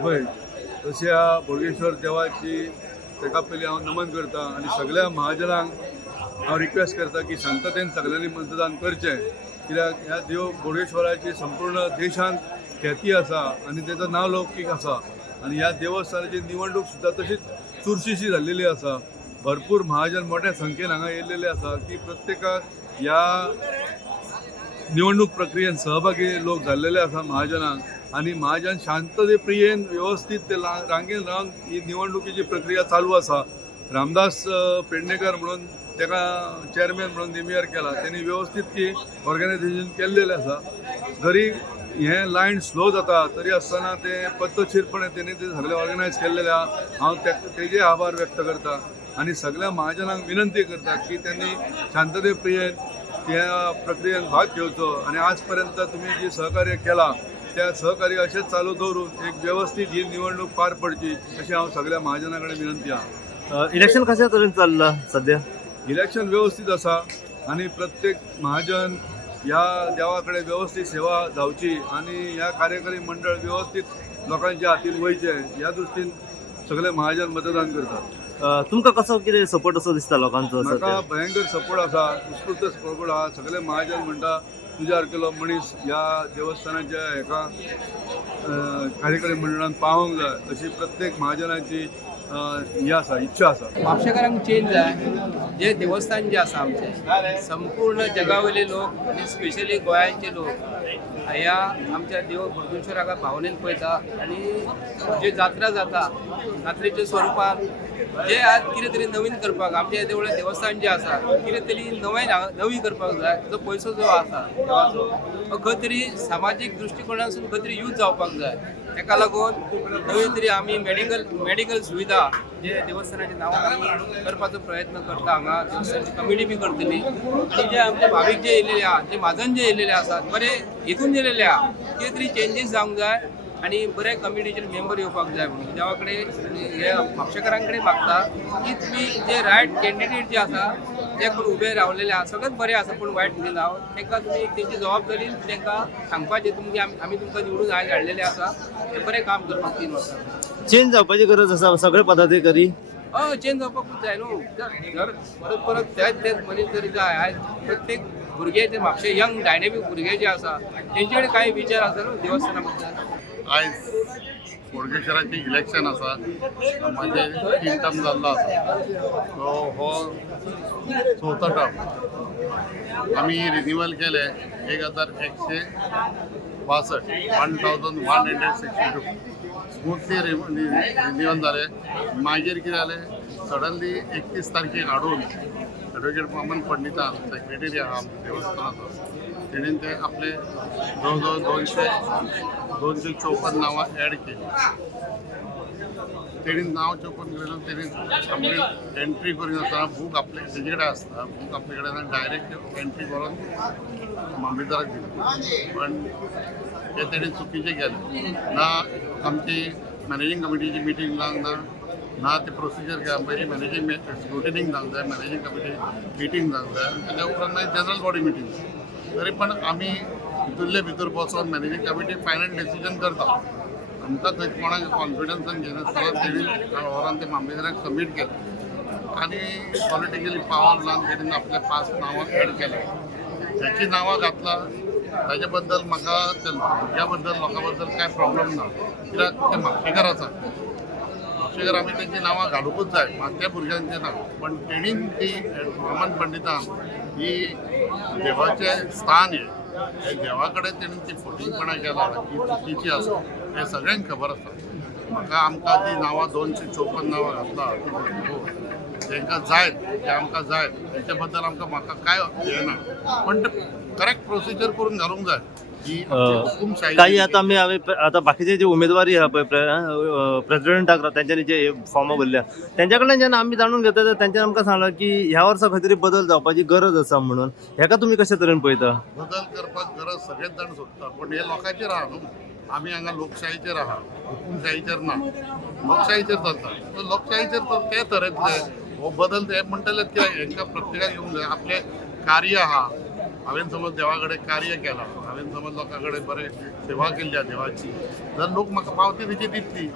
होय तशी ह्या बोडगेश्वर देवाची ताका पयलीं हांव नमन करता आनी सगळ्या महाजनांक हांव रिक्वेस्ट करता की शांततेन सगळ्यांनी मतदान करचें, कित्याक ह्या देव बोडगेश्वराची संपूर्ण देशांत ख्याती आसा आनी तेचो नांव लौकीक आसा आनी ह्या देवस्थानाची निवडणूक सुद्दां तशीच चुरशीची जाल्लेली आसा. भरपूर महाजन मोठ्या संख्येन हांगा येयल्लेले आसा की प्रत्येकाक ह्या निवडणूक प्रक्रियेत सहभागी लोक झालेले आसा महाजनांक आनी महाजन शांतते प्रियेन व्यवस्थीत ते रांगेन रावन ही निवडणुकीची प्रक्रिया चालू आसा. रामदास पेडणेकर म्हणून ताका चेअरमॅन म्हणून नेमियर केला, त्यांनी व्यवस्थित ती ऑर्गनायझेशन केल्लेलें आसा. जरी हें लायन स्लो जाता तरी आसतना ते पद्धतशीरपणे त्यांनी ते सगळे ऑर्गनायज केल्लेले आहा. हांव तेजे आभार व्यक्त करता आनी सगळ्या महाजनांक विनंती करता की त्यांनी शांतते प्रियेन त्या प्रक्रियेत भाग घेवचो आनी आज पर्यंत तुम्ही जे सहकार्य केला त्या सहकार्य असेच चालू दवरून एक व्यवस्थित ही निवडणूक पार पडची अशी हांव सगळ्या महाजनां कडेन विनंती आहा. इलेक्शन कशा तरेन चल्लां सध्या? इलेक्शन व्यवस्थित आसा आनी प्रत्येक महाजन ह्या देवा कडेन व्यवस्थित सेवा जावची आनी ह्या कार्यकारी मंडळ व्यवस्थित लोकांच्या हातीन वयचे ह्या दृश्टीन सगळे महाजन मतदान करतात. तुमकां कसो कितें सपोर्ट असो दिसता लोकांचो? म्हाका भयंकर सपोर्ट आसा, उत्स्फूर्त सपोर्ट आहा. सगळे महाजन म्हणटा तुज्या सारकेलो मनीस ह्या देवस्थानाच्या हेका कार्यकारी मंडळान पावोंक जाय अशी प्रत्येक महाजनाची ही आसा, इच्छा आसा. म्हापशेकारांक चेंज जाय. जे देवस्थान जे आसा आमचे संपूर्ण जगावयले लोक आनी स्पेशली गोंयांचे लोक ह्या आमच्या देव बोडगेश्वराक भावनेन पळयता आनी जे जात्रा जाता जात्रेच्या स्वरुपान जे आज कितें तरी नवीन करपाक आमच्या देवळां देवस्थान जे आसा कितें तरी नवी करपाक जाय. जो पयसो जो आसा देवाचो तो खंय तरी सामाजीक दृश्टिकोनासून खंय तरी यूज जावपाक जाय. ताका लागून नवी तरी आमी मेडिकल सुविधा जे देवस्थानाच्या नांवान आमी करपाचो प्रयत्न करता. हांगा देवस्थानाची कमिटी बी करतली आनी जे आमचे भावीक जे येयलेले आहा जे म्हाजन जे येयलेले आसात बरे हितून येयलेले आहा कितें तरी चेंजीस जावंक जाय आनी बरे कमिटीचे मेंबर येवपाक जाय म्हणून देवा कडेन हे म्हापशेकारां कडेन मागता की तुमी जे रायट कॅन्डिडेट जे आसा ते कोण उबे रावलेले आहा सगळेच बरे आसा पूण वायट न्ही नांव तांकां तुमी तेंची जबाबदारी तांकां सांगपाचें तुमगे आमी तुमकां निवडून आयज हाडलेले आसा ते बरें काम करपाक 3 वर्सां. चेंज जावपाची गरज आसा सगळे पदाधिकारी? हय चेंज जावपाकूच जाय न्हू. जर परत परत तेच मनीस जरी जाय आयज प्रत्येक भुरगे ते म्हापशे यंग डायनेमीक भुरगे जे आसा तेंचे कडेन कांय विचार आसा न्हू देवस्थाना बद्दल. आयज बोडगेश्वराचें इलेक्शन आसा. म्हाजें 3 टर्म जाल्लो आसा सो हो 4थो टर्म. आमी रिन्यूवल केले 1162 1162 स्मूथली रिन्यूवल जाले. मागीर कितें जालें सडनली 31 तारखेक हाडून एडवोकेट वामन पंडितान सेक्रेटरी आहा देवस्थानाचो तेणीन ते आपले जवळ जवळ 254 नांवां ॲड केली. तेणी नांव चोपून गेलो तेणी कंप्लीट एंट्री करून आसतना बूक आपले तेजे कडेन आसता बूक आपले कडेन डायरेक्ट एंट्री करून मामलेदाराक दिली पण हे तेणी चुकीचें केलें. ना आमची मॅनेजींग कमिटीची मिटींग जावंक ना ते प्रोसिजर घेवंक पयलीं मॅनेजींग स्क्रुटिनींग जावंक जाय मॅनेजींग कमिटी मिटींग जावंक जाय तेज्या उपरांत मागीर जनरल बॉडी मिटींग. तरी पण आमी भितरले भितर बसोन मॅनेजींग कमिटी फायनल डिसिजन करता. आमकां थंय कोणाक कॉन्फिडन्सान घेनासतना तेणी व्हरोन ते मामलेदाराक सबमीट केलें आनी पॉलिटिकली पावर लावन तेणीन आपले 5 नांवां ॲड केले. ज्याची नांवां घातला ताजे बद्दल म्हाका भुरग्या बद्दल लोकां बद्दल कांय प्रॉब्लेम ना कित्याक ते म्हापशेकार आसा. म्हापशेकार आमी तेंची नांवां घालूंकूच जाय त्या भुरग्यांचें ना पण तेणीन ती वामन पंडितान ही देवाचें स्थान हे देवा कडेन तेणीन ती फटिंगपणां केला ही चुकीची आसा हें सगळ्यांक खबर आसा. म्हाका आमकां ती नांवां 254 नांवां घातला तांकां जाय ते आमकां जाय तेच्या बद्दल म्हाका कांय हें ना पण ते करेक्ट प्रोसिजर करून घालूंक जाय. काही आता आता बाकीचे जे उमेदवारी आहा पळय प्रेसिडेंटाक त्यांच्यानी जे फॉर्म भरल्या त्यांच्या कडल्यान जेन्ना आमी जाणून घेता त्यांच्यानी आमकां सांगला की ह्या वर्सा खंय तरी बदल जावपाची गरज आसा म्हणून हेका तुमी कशा तरेन पळयता? बदल करपाक गरज सगळेच जाण सोदता पण हे लोकांचेर आहा न्हू. आमी हांगा लोकशायेचेर आहा हुकुमशायेचेर ना. लोकशायेचेर चलता लोकशायेचेर तर ते तरेतले हो बदल ते म्हणटले ते हांकां प्रत्येकाक येवंक जाय. आपले कार्य आहा हांवें समज देवा कडेन कार्य केलां हांवें समज लोकां कडेन बरें सेवा केल्या देवाची जाल्यार लोक म्हाका पावती तेची दितली.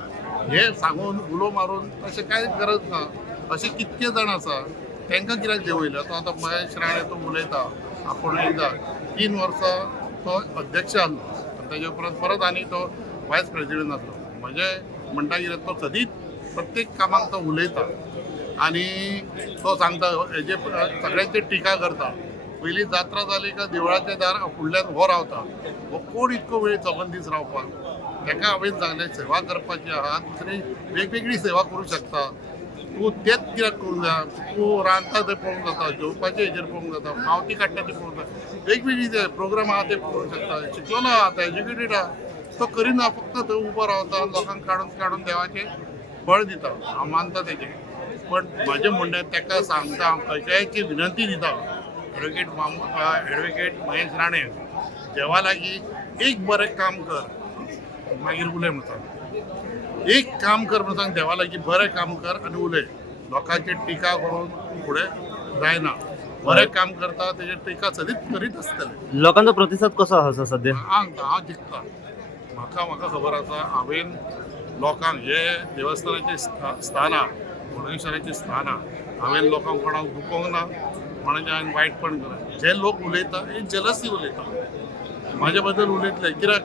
हे सांगून उलो मारून अशें कांयच गरज ना. अशे कितके जाण आसा तांकां कित्याक देंवयल्या. तो आतां महेश राणे तो उलयता आपूण एकदां 3 वर्सां तो अध्यक्ष आसलो आनी तेजे उपरांत परत आनी तो वायस प्रेसिडेंट आसलो. म्हणजे म्हणटा कितें तो सदींच प्रत्येक कामाक तो उलयता आनी तो सांगता हेजे सगळ्यांचेर टिका करता. पयलीं जात्रा जाली काय देवळाच्या दार फुडल्यान हो रावता. हो कोण इतको वेळ 54 दीस रावपाक. ताका हांवें सांगलें सेवा करपाची आहा दुसरी वेगवेगळी सेवा करूं शकता. तूं तेंच कित्याक करूंक जाय. तूं रांदता तें पळोवंक जाता, जेवपाचें हेजेर पळोवंक जाता, पावती काडटा तें पळोवंक जाता. वेगवेगळी जे प्रोग्राम आहा ते पळोवंक शकता. शिकलेलो आहा तो एज्युकेटेड आहा तो करिना. फक्त थंय उबो रावता लोकांक काडून देवाचें फळ दिता. हांव मानता तेजें. पण म्हाजें म्हणणें ताका सांगता हांव खंयच्याची विनंती दिता एडवोकेट महेश राणे देवा लागीं एक बरें काम कर मागीर उलय म्हणून सांग. एक काम कर म्हणून सांग देवा लागीं बरें काम कर आनी उलय. लोकांचेर टिका करून फुडें जायना. बरें काम करता तेजेर टिका सदींच करीत आसतले. लोकांचो प्रतिसाद कसो आसा सध्या? हांव जिखता. म्हाका खबर आसा हांवें लोकांक हे देवस्थानाचें स्थान आहा बोडगेश्वराचें स्थान आहा. हांवें लोकांक कोणाक दुखोवंक ना कोणाचें हांवें वायटपण करना. जे लोक उलयता हे जेलसी उलयता. म्हाजे बद्दल उलयतले कित्याक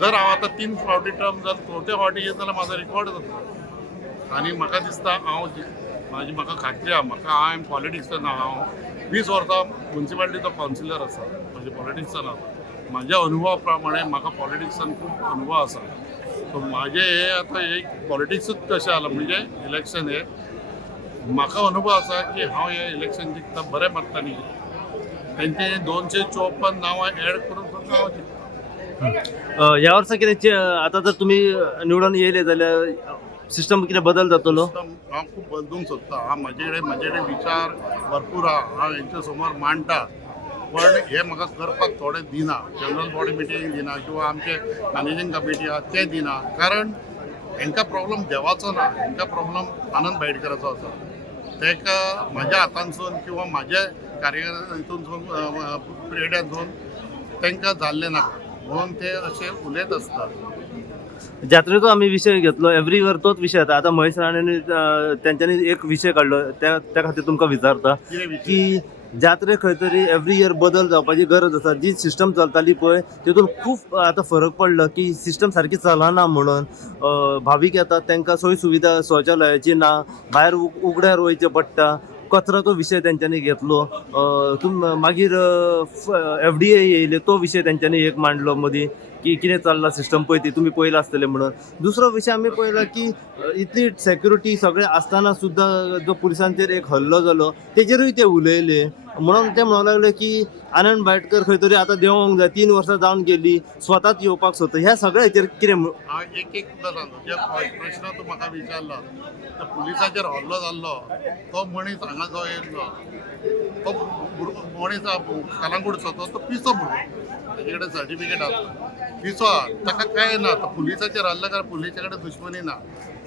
जर हांव आतां 3 फावटी टर्म जर 4थ्या फावटी येत जाल्यार म्हाजो रिकॉर्ड जाता. आनी म्हाका दिसता म्हाका खात्री आहा हांवें पॉलिटिक्सान हांव 20 वर्सां म्युन्सिपालिटीचो कावन्सिलर आसा. म्हणजे पॉलिटिक्सान आसा. म्हाज्या अनुभवा प्रमाणे म्हाका पॉलिटिक्सान खूब अनुभव आसा. सो म्हाजें हे आतां एक पॉलिटिक्सूच कशें जाला म्हणजे इलेक्शन हे म्हाका अनुभव आसा की हांव हे इलेक्शन जिखता बरें मारता न्ही. तेंचे 254 नांवां एड करून सुद्दां हांव जिखता. ह्या वर्सा कितें आतां जर तुमी निवडून येयले जाल्यार सिस्टम कितें बदल जातलो? हांव खूब बदलूंक सोदता. हांव म्हाजे कडेन विचार भरपूर आहा. हांव हेंचे समोर मांडटा. पण हे म्हाका करपाक थोडे दिना. जनरल बॉडी मिटींग दिना किंवा आमचे मॅनेजींग कमिटी आहा ते दिना. कारण हांकां प्रॉब्लम देवाचो ना. हांकां प्रॉब्लम आनंद बायडकराचो आसा. ताका म्हाज्या हातांसून किंवा म्हाज्या हितूनसून पिरियडांसून तांकां जाल्लें नाका म्हणून ते अशे उलयत आसतात. जात्रेचो आमी विशय घेतलो एवरी इयर तोच विशय येता. आतां महेश राणेंनी तेंच्यांनी एक विशय काडलो त्या खातीर तुमकां विचारता की जात्रेक खंय तरी एवरी इयर बदल जावपाची गरज आसा. जी सिस्टम चलताली पळय तितून खूब आतां फरक पडलो की सिस्टम सारकी चलना म्हणून. भावीक येतात तांकां सोय सुविधा शौचालयाची ना. भायर उगड्यार वयचें पडटा. कचराचो विशय तेंच्यांनी घेतलो. मागीर FDA येयले तो विशय तेंच्यांनी एक मांडलो मदीं की कितें चल्लां सिस्टम पळय ती तुमी पळयलां आसतलें म्हणून. दुसरो विशय आमी पळयला की इतली सेक्युरिटी सगळें आसतना सुद्दां जो पुलिसांचेर एक हल्लो जालो तेजेरूय ते उलयले. म्हणून ते म्हणूंक लागले की आनंद बायटकर खंय तरी आतां देंवोंक जाय. 3 वर्सां जावन गेली स्वताच येवपाक सोदता. ह्या सगळ्या हेचेर कितें हांव एक सुद्दां सांगता. जे प्रश्न तूं म्हाका विचारलो तो पुलिसाचेर हल्लो जाल्लो तो मनीस हांगा जो येयल्लो तो मनीस कलंगूटचो तो पिसो भुरगो. तेजे कडेन सर्टिफिकेट आसा. पिसो आहा. ताका कांय ना. तो पुलिसाचेर हल्लो काय पुलिसा कडेन दुश्मनी ना.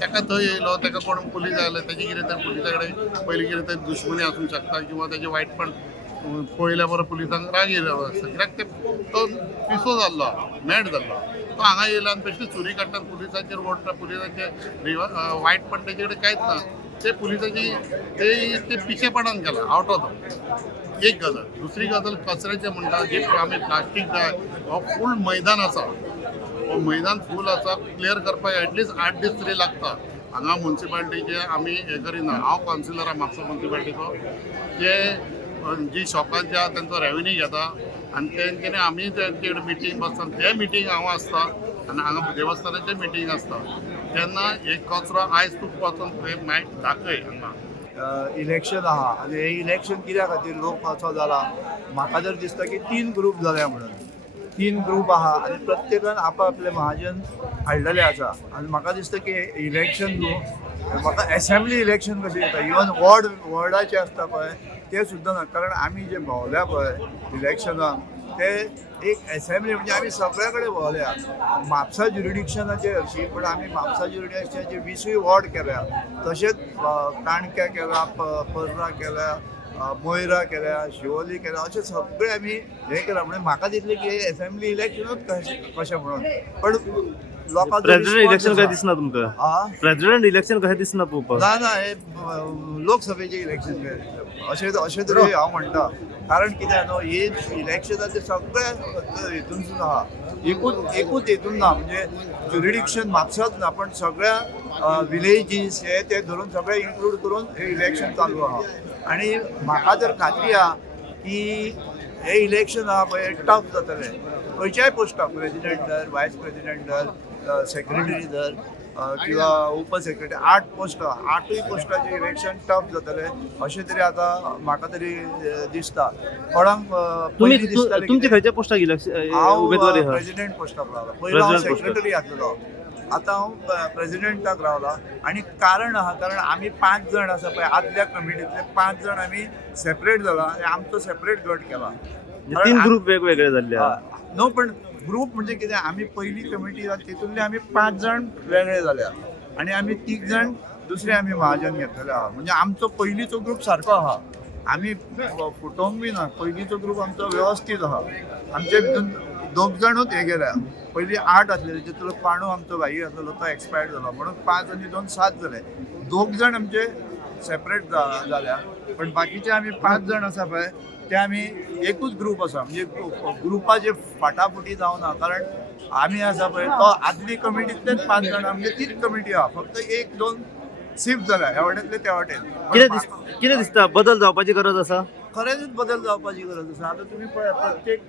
ताका थंय येयलो ताका कोण पुलीस आयले तेजे कितें तर पुलिसा कडेन पयलीं कितें तरी दुश्मनी आसूंक शकता किंवा तेजे वायटपण पळयल्या बरो पुलिसांक राग येयलो आसता. कित्याक तो पिसो जाल्लो मॅड जाल्लो. तो हांगा येयलो आनी बेश्टी सुरी काडटा पुलिसाचेर ओडटा. पुलिसाचें वायटपण तेजे कडेन कांयच ना. ते पुलिसाची ते पिशेपणान केला आवटो तो. एक गजाल. दुसरी गजाल कचऱ्याचें म्हणटा जे आमी प्लास्टीक जाय हो फूल मैदान आसा. हो मैदान फूल आसा. क्लियर करपाक एटलिस्ट 8 दीस तरी लागता. हांगा म्युन्सिपालिटीचे आमी हे करिना. हांव कावन्सिलर आहा म्हापसा म्युन्सिपालिटीचो. जे जी शॉपांचे आहा तेंचो रेव्हेन्यू घेता आनी तेंच्यांनी आमी तेंचे कडेन मिटींग बसता. ते मिटींग हांव आसता आनी हांगा देवस्थानाचें मिटींग आसता. तेन्ना एक कचरो आयज तूं वचून दाखय हांगा. इलेक्शन आहा आनी हे इलेक्शन कित्या खातीर लोक असो जाला म्हाका जर दिसता की 3 ग्रूप जाल्या म्हणून. 3 ग्रूप आहा आनी प्रत्येकान आपआपले महाजन हाडलेले आसा. आनी म्हाका दिसता की इलेक्शन न्हू म्हाका एसेंब्ली इलेक्शन कशें येता. इवन वॉर्डाचे आसता पळय ते सुद्दां ना. कारण आमी जे भोंवल्या पळय इलेक्शनाक ते एक एसेंब्ली म्हणजे आमी सगळे कडेन भोंवल्या. म्हापसा ज्युरिडिक्शनाचे हरशीं पण आमी म्हापसा ज्युरिडिक्शनाचे 20 वॉर्ड केल्या. तशेंच काणक्या केला पर्रा केल्या मोयरा केल्या, शिवोली केल्या, अशें सगळे आमी हे केला. म्हणजे म्हाका दिसलें की असेंब्ली इलेक्शनूच कशें म्हणून. पण लोकांचो प्रेसिडेंट response इलेक्शन काय आसा. दिसना तुमकां? आ? प्रेसिडेंट इलेक्शन कशें दिसना पळोवपाक? ना हे लोकसभेचे इलेक्शन अशें तरी हांव म्हणटा. कारण कित्याक न्हू ही इलेक्शनाचे सगळ्या हितूनसून आहा. एकूच हितून ना, म्हणजे ज्युरिडिक्शन म्हापसाच ना, पण सगळ्या विलेजीस ते धरून सगळे इन्क्लूड करून हे इलेक्शन चालू आहा. आनी म्हाका तर खात्री आहा की हे इलेक्शन आहा पळय टफ जातलें. खंयच्याय पोस्टाक प्रेसिडेंट धर, वायस प्रेसिडेंट धर, सेक्रेटरी धर किंवा उपसेक्रेटरी, 8 पोस्ट, 8 पोस्टाचें इलेक्शन टफ जातलें अशें तरी आतां म्हाका तरी दिसता. कोणाक तुम्ही पयलीं दिसतालें तुमचे कितें? खंयच्या पोस्टाक उमेदवारी हांव आहा? प्रेसिडेंट पोस्टाक रावला. पयलो हांव President पोस्टाक. सेक्रेटरी आसलेलो, आतां हांव प्रेसिडेंटाक रावला. आनी कारण आहा, कारण आमी 5 जाण आसा पळय आदल्या कमिटींतले 5 जाण आमी सेपरेट जाला आनी आमचो सेपरेट गट केला. म्हणजे 3 ग्रुप वेगवेगळे जाल्ले आहा. नो, पण ग्रुप म्हणजे कितें, आमी पयली कमिटी तितूंतले आमी 5 जाण वेगळे जाल्या आनी आमी 3 जाण दुसरे आमी महाजन घेतलेले आहा. म्हणजे आमचो पयलींचो ग्रुप सारको आहा. आमी फुटोवंक बी ना. पयलींचो ग्रुप आमचो वेवस्थीत आहा. आमचे भितून 2 जाणूच हे गेल्या. पयलीं 8 आसलेले, जितूंतलो पाणू आमचो भाई आसलेलो तो एक्सपायर्ड जालो, म्हणून 5 आनी 2 7 जाले. 2 जाण आमचे सेपरेट जाल्या, पण बाकीचे आमी 5 जाण आसा पळय ते आमी एकूच ग्रुप आसा. म्हणजे ग्रुपाचे फाटाफुटी जावना. कारण आमी आसा पळय तो आदली कमिटींतलेच 5 जाण, आमगे तीच कमिटी आहा. फक्त 1-2 शिफ्ट जाल्या ह्या वाटेंतले त्या वाटेन. कितें दिसता बदल जावपाची गरज आसा? खरेंच बदल जावपाची गरज आसा. आतां तुमी पळय प्रत्येक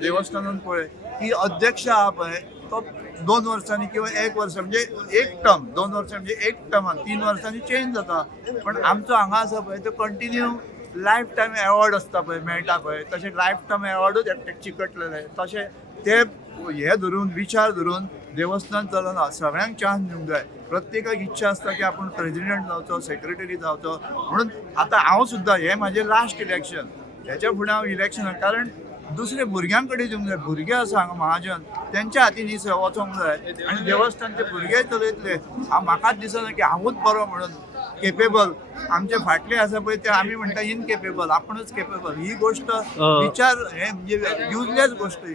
देवस्थानान पळय की अध्यक्ष आहा पळय तो 2 वर्सांनी किंवा 1 वर्स, म्हणजे एक टर्म, 2 वर्सां म्हणजे एक टर्मान 3 वर्सांनी चेंज जाता. पण आमचो हांगा आसा पळय तो कंटिन्यू लायफ टायम एवॉर्ड आसता पळय, मेळटा पळय, तशें लायफ टायम एवॉर्डूच एकट्याक चिकटलेले. तशें ते हे धरून, विचार धरून देवस्थान चलना. सगळ्यांक चान्स दिवंक जाय. प्रत्येकाक इच्छा आसता की आपूण प्रेसिडेंट जावचो, सेक्रेटरी जावचो. म्हणून आतां हांव सुद्दां हें म्हाजें लास्ट इलेक्शन. हेच्या फुडें हांव इलेक्शनाक, कारण दुसरे भुरग्यां कडेन दिवंक जाय. भुरगे आसा हांगा महाजन, तेंच्या हातीन ही वचोंक जाय. आनी देवस्थानचे भुरगे चलयतले. म्हाकाच दिसना की हांवूच बरो म्हणून केपेबल. आमचे फाटले आसा पळय ते आमी म्हणटा इनकेपेबल, आपुणूच केपेबल. ही गोष्ट विचार हे म्हणजे युजलेस गोष्ट ही.